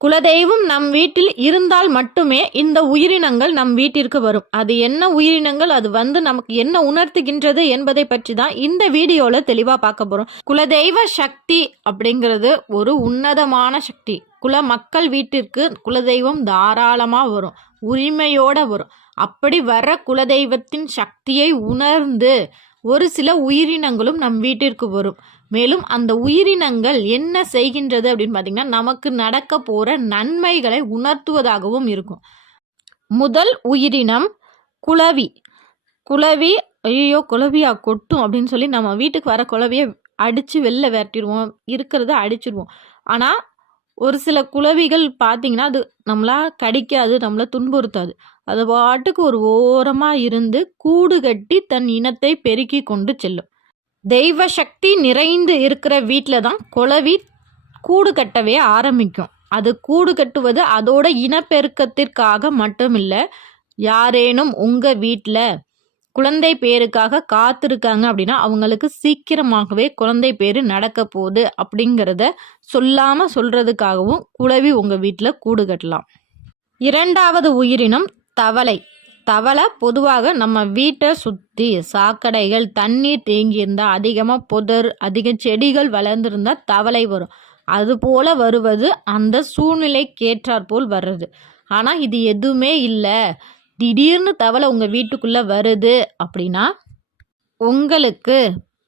குலதெய்வம் நம் வீட்டில் இருந்தால் மட்டுமே இந்த உயிரினங்கள் நம் வீட்டிற்கு வரும். அது என்ன உயிரினங்கள்? அது வந்து நமக்கு என்ன உணர்த்துகின்றது என்பதை பற்றி தான் இந்த வீடியோல தெளிவா பார்க்க போறோம். குலதெய்வ சக்தி அப்படிங்கிறது ஒரு உன்னதமான சக்தி. குல மக்கள் வீட்டிற்கு குலதெய்வம் தாராளமா வரும். உரிமையோட வரும். அப்படி வர குலதெய்வத்தின் சக்தியை உணர்ந்து ஒரு சில உயிரினங்களும் நம் வீட்டிற்கு வரும். மேலும் அந்த உயிரினங்கள் என்ன செய்கின்றது அப்படின்னு பார்த்தீங்கன்னா நமக்கு நடக்க போகிற நன்மைகளை உணர்த்துவதாகவும் இருக்கும். முதல் உயிரினம் குளவி குளவி ஐயோ குளவியா கொட்டும் அப்படின்னு சொல்லி நம்ம வீட்டுக்கு வர குளவியை அடித்து வெளில விரட்டிடுவோம். இருக்கிறத அடிச்சிடுவோம். ஆனால் ஒரு சில குளவிகள் பார்த்தீங்கன்னா அது நம்மளா கடிக்காது நம்மளை துன்புறுத்தாது. அது பாட்டுக்கு ஒரு ஓரமாக இருந்து கூடு கட்டி தன் இனத்தை பெருக்கி கொண்டு செல்லும். தெய்வ சக்தி நிறைந்து இருக்கிற வீட்டில் தான் குளவி கூடு கட்டவே ஆரம்பிக்கும். அது கூடு கட்டுவது அதோட இனப்பெருக்கத்திற்காக மட்டுமில்லை யாரேனும் உங்கள் வீட்டில் குழந்தை பேருக்காக காத்திருக்காங்க அப்படின்னா அவங்களுக்கு சீக்கிரமாகவே குழந்தை பேர் நடக்க போகுது அப்படிங்கிறத சொல்லாமல் சொல்கிறதுக்காகவும் குழவி உங்கள் வீட்டில் கூடு கட்டலாம். இரண்டாவது உயிரினம் தவளை. தவளை பொதுவாக நம்ம வீட்டை சுற்றி சாக்கடைகள் தண்ணீர் தேங்கியிருந்தால் அதிகமாக புதர் அதிக செடிகள் வளர்ந்துருந்தால் தவளை வரும். அதுபோல் வருவது அந்த சூழ்நிலைக்கேற்றாற்போல் வர்றது. ஆனால் இது எதுவுமே இல்லை. திடீர்னு தவளை உங்கள் வீட்டுக்குள்ளே வருது அப்படின்னா உங்களுக்கு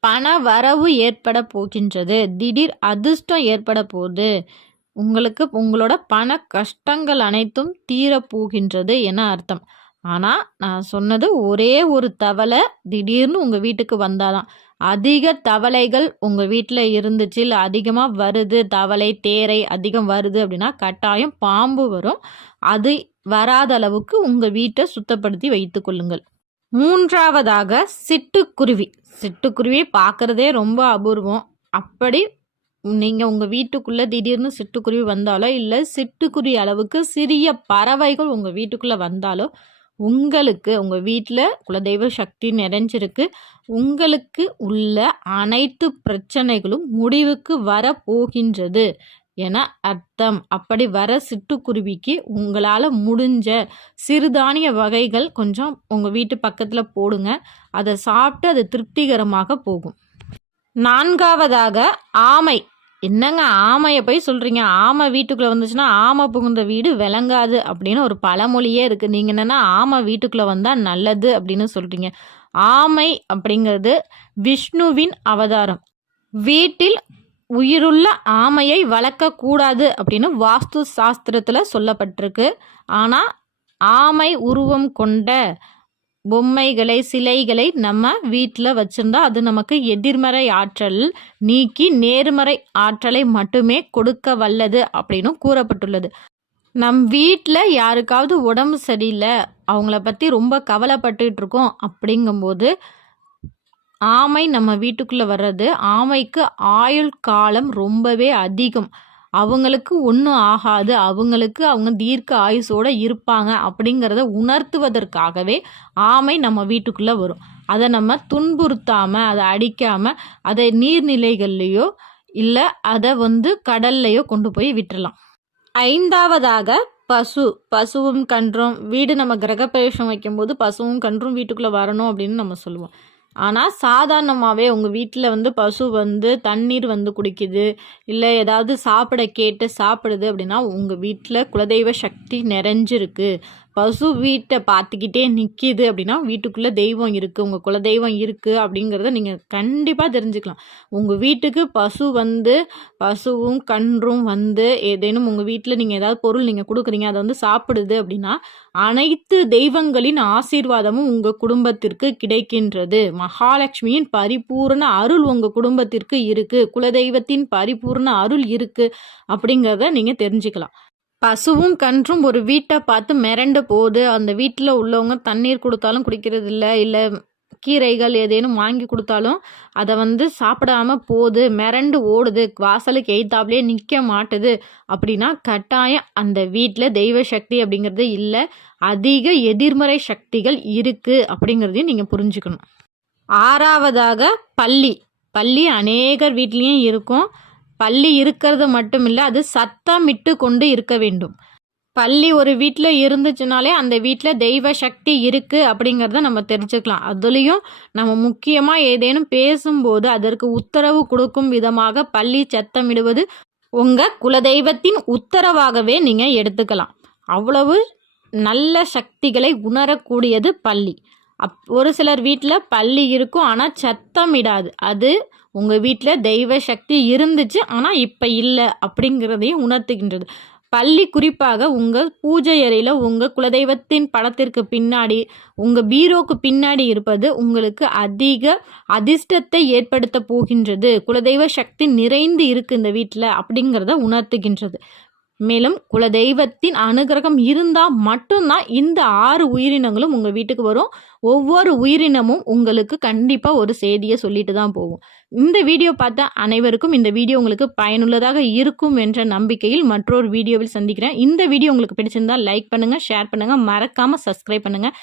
பண வரவு ஏற்பட போகின்றது. திடீர் அதிர்ஷ்டம் ஏற்பட போகுது உங்களுக்கு உங்களோட பண கஷ்டங்கள் அனைத்தும் தீரப்போகின்றது என அர்த்தம். ஆனால் நான் சொன்னது ஒரே ஒரு தவளை திடீர்னு உங்கள் வீட்டுக்கு வந்தாதான். அதிக தவளைகள் உங்கள் வீட்டில் இருந்துச்சு இல்லை அதிகமாக வருது தவளை தேரை அதிகம் வருது அப்படின்னா கட்டாயம் பாம்பு வரும். அது வராத அளவுக்கு உங்கள் வீட்டை சுத்தப்படுத்தி வைத்து கொள்ளுங்கள். மூன்றாவதாக சிட்டுக்குருவி. சிட்டுக்குருவி பார்க்குறதே ரொம்ப அபூர்வம். அப்படி நீங்கள் உங்கள் வீட்டுக்குள்ளே திடீர்னு சிட்டுக்குருவி வந்தாலோ இல்லை சிட்டுக்குருவி அளவுக்கு சிறிய பறவைகள் உங்கள் வீட்டுக்குள்ளே வந்தாலோ உங்களுக்கு உங்கள் வீட்டில் குலதெய்வ சக்தி நிறைஞ்சிருக்கு. உங்களுக்கு உள்ள அனைத்து பிரச்சனைகளும் முடிவுக்கு வர போகின்றது என அர்த்தம். அப்படி வர சிட்டுக்குருவிக்கு உங்களால் முடிஞ்ச சிறுதானிய வகைகள் கொஞ்சம் உங்கள் வீட்டு பக்கத்தில் போடுங்க. அதை சாப்பிட்டு அது திருப்திகரமாக போகும். நான்காவதாக ஆமை. என்னங்க ஆமையை போய் சொல்கிறீங்க ஆமை வீட்டுக்குள்ளே வந்துச்சுன்னா ஆமை புகுந்த வீடு விளங்காது அப்படின்னு ஒரு பழமொழியே இருக்குது நீங்கள் என்னென்னா ஆமை வீட்டுக்குள்ளே வந்தால் நல்லது அப்படின்னு சொல்கிறீங்க ஆமை அப்படிங்கிறது விஷ்ணுவின் அவதாரம். வீட்டில் உயிருள்ள ஆமையை வளர்க்கக்கூடாது அப்படின்னு வாஸ்து சாஸ்திரத்தில் சொல்லப்பட்டிருக்கு. ஆனால் ஆமை உருவம் கொண்ட பொம்மைகளை சிலைகளை நம்ம வீட்டில் வச்சுருந்தா அது நமக்கு எதிர்மறை ஆற்றல் நீக்கி நேர்மறை ஆற்றலை மட்டுமே கொடுக்க வல்லது அப்படின்னு கூறப்பட்டுள்ளது. நம் வீட்டில் யாருக்காவது உடம்பு சரியில்லை அவங்கள பற்றி ரொம்ப கவலைப்பட்டுக்கிட்டு இருக்கோம் அப்படிங்கும்போது ஆமை நம்ம வீட்டுக்குள்ளே வர்றது ஆமைக்கு ஆயுள் காலம் ரொம்பவே அதிகம். அவங்களுக்கு ஒன்றும் ஆகாது. அவங்களுக்கு அவங்க தீர்க்க ஆயுசோடு இருப்பாங்க அப்படிங்கிறத உணர்த்துவதற்காகவே ஆமை நம்ம வீட்டுக்குள்ளே வரும். அதை நம்ம துன்புறுத்தாமல் அதை அடிக்காமல் அதை நீர்நிலைகள்லேயோ இல்லை அதை வந்து கடல்லையோ கொண்டு போய் விட்டுறலாம். ஐந்தாவதாக பசு. பசுவும் கன்றும் வீடு நம்ம கிரகப்பிரவேசம் வைக்கும்போது பசுவும் கன்றும் வீட்டுக்குள்ளே வரணும் அப்படின்னு நம்ம சொல்லுவோம். ஆனால் சாதாரணமாகவே உங்கள் வீட்டில் வந்து பசு வந்து தண்ணீர் வந்து குடிக்குது இல்லை ஏதாவது சாப்பிட கேட்டு சாப்பிடுது அப்படின்னா உங்கள் வீட்டில் குலதெய்வ சக்தி நிறைஞ்சிருக்கு. பசு வீட்டை பார்த்துக்கிட்டே நிற்கிது அப்படின்னா வீட்டுக்குள்ளே தெய்வம் இருக்குது உங்கள் குலதெய்வம் இருக்குது அப்படிங்கிறத நீங்கள் கண்டிப்பாக தெரிஞ்சுக்கலாம். உங்கள் வீட்டுக்கு பசு வந்து பசுவும் கன்றும் வந்து ஏதேனும் உங்கள் வீட்டில் நீங்கள் ஏதாவது பொருள் நீங்கள் கொடுக்குறீங்க அதை வந்து சாப்பிடுது அப்படின்னா அனைத்து தெய்வங்களின் ஆசீர்வாதமும் உங்கள் குடும்பத்திற்கு கிடைக்கின்றது. மகாலட்சுமியின் பரிபூர்ண அருள் உங்கள் குடும்பத்திற்கு இருக்குது குலதெய்வத்தின் பரிபூர்ண அருள் இருக்குது அப்படிங்கிறத நீங்கள் தெரிஞ்சுக்கலாம். பசுவும் கன்றும் ஒரு வீட்டை பார்த்து மிரண்டு போகுது. அந்த வீட்டில் உள்ளவங்க தண்ணீர் கொடுத்தாலும் குடிக்கிறது இல்லை இல்லை கீரைகள் ஏதேனும் வாங்கி கொடுத்தாலும் அதை வந்து சாப்பிடாம போகுது. மிரண்டு ஓடுது. வாசலுக்கு எய்த்தாப்லேயே நிற்க மாட்டுது. அப்படின்னா கட்டாயம் அந்த வீட்டில் தெய்வ சக்தி அப்படிங்கிறது இல்லை. அதிக எதிர்மறை சக்திகள் இருக்குது அப்படிங்கிறதையும் நீங்கள் புரிஞ்சுக்கணும். ஆறாவதாக பள்ளி. பள்ளி அநேகர் வீட்லேயும் இருக்கும். பள்ளி இருக்கிறது மட்டும் இல்லை அது சத்தமிட்டு கொண்டு இருக்க வேண்டும். பள்ளி ஒரு வீட்டில் இருந்துச்சுனாலே அந்த வீட்டில் தெய்வ சக்தி இருக்குது அப்படிங்கிறத நம்ம தெரிஞ்சுக்கலாம். அதுலேயும் நம்ம முக்கியமாக ஏதேனும் பேசும்போது அதற்கு உத்தரவு கொடுக்கும் விதமாக பள்ளி சத்தமிடுவது உங்கள் குலதெய்வத்தின் உத்தரவாகவே நீங்கள் எடுத்துக்கலாம். அவ்வளவு நல்ல சக்திகளை உணரக்கூடியது பள்ளி. அப் ஒரு சிலர் வீட்டில் பள்ளி இருக்கும் ஆனால் சத்தம் இடாது. அது உங்கள் வீட்டில் தெய்வ சக்தி இருந்துச்சு ஆனால் இப்போ இல்லை அப்படிங்கிறதையும் உணர்த்துகின்றது. பள்ளி குறிப்பாக உங்கள் பூஜை அறையில் உங்கள் குலதெய்வத்தின் படத்திற்கு பின்னாடி உங்கள் பீரோக்கு பின்னாடி இருப்பது உங்களுக்கு அதிக அதிர்ஷ்டத்தை ஏற்படுத்த போகின்றது. குலதெய்வ சக்தி நிறைந்து இருக்குது இந்த வீட்டில் அப்படிங்கிறத உணர்த்துகின்றது. மேலும் குலதெய்வத்தின் அனுகிரகம் இருந்தால் மட்டும்தான் இந்த ஆறு உயிரினங்களும் உங்கள் வீட்டுக்கு வரும். ஒவ்வொரு உயிரினமும் உங்களுக்கு கண்டிப்பாக ஒரு செய்தியை சொல்லிட்டு தான் போகும். இந்த வீடியோ பார்த்த அனைவருக்கும் இந்த வீடியோ உங்களுக்கு பயனுள்ளதாக இருக்கும் என்ற நம்பிக்கையில் மற்றொரு வீடியோவில் சந்திக்கிறேன். இந்த வீடியோ உங்களுக்கு பிடிச்சிருந்தால் லைக் பண்ணுங்கள் ஷேர் பண்ணுங்கள் மறக்காமல் சப்ஸ்கிரைப் பண்ணுங்கள்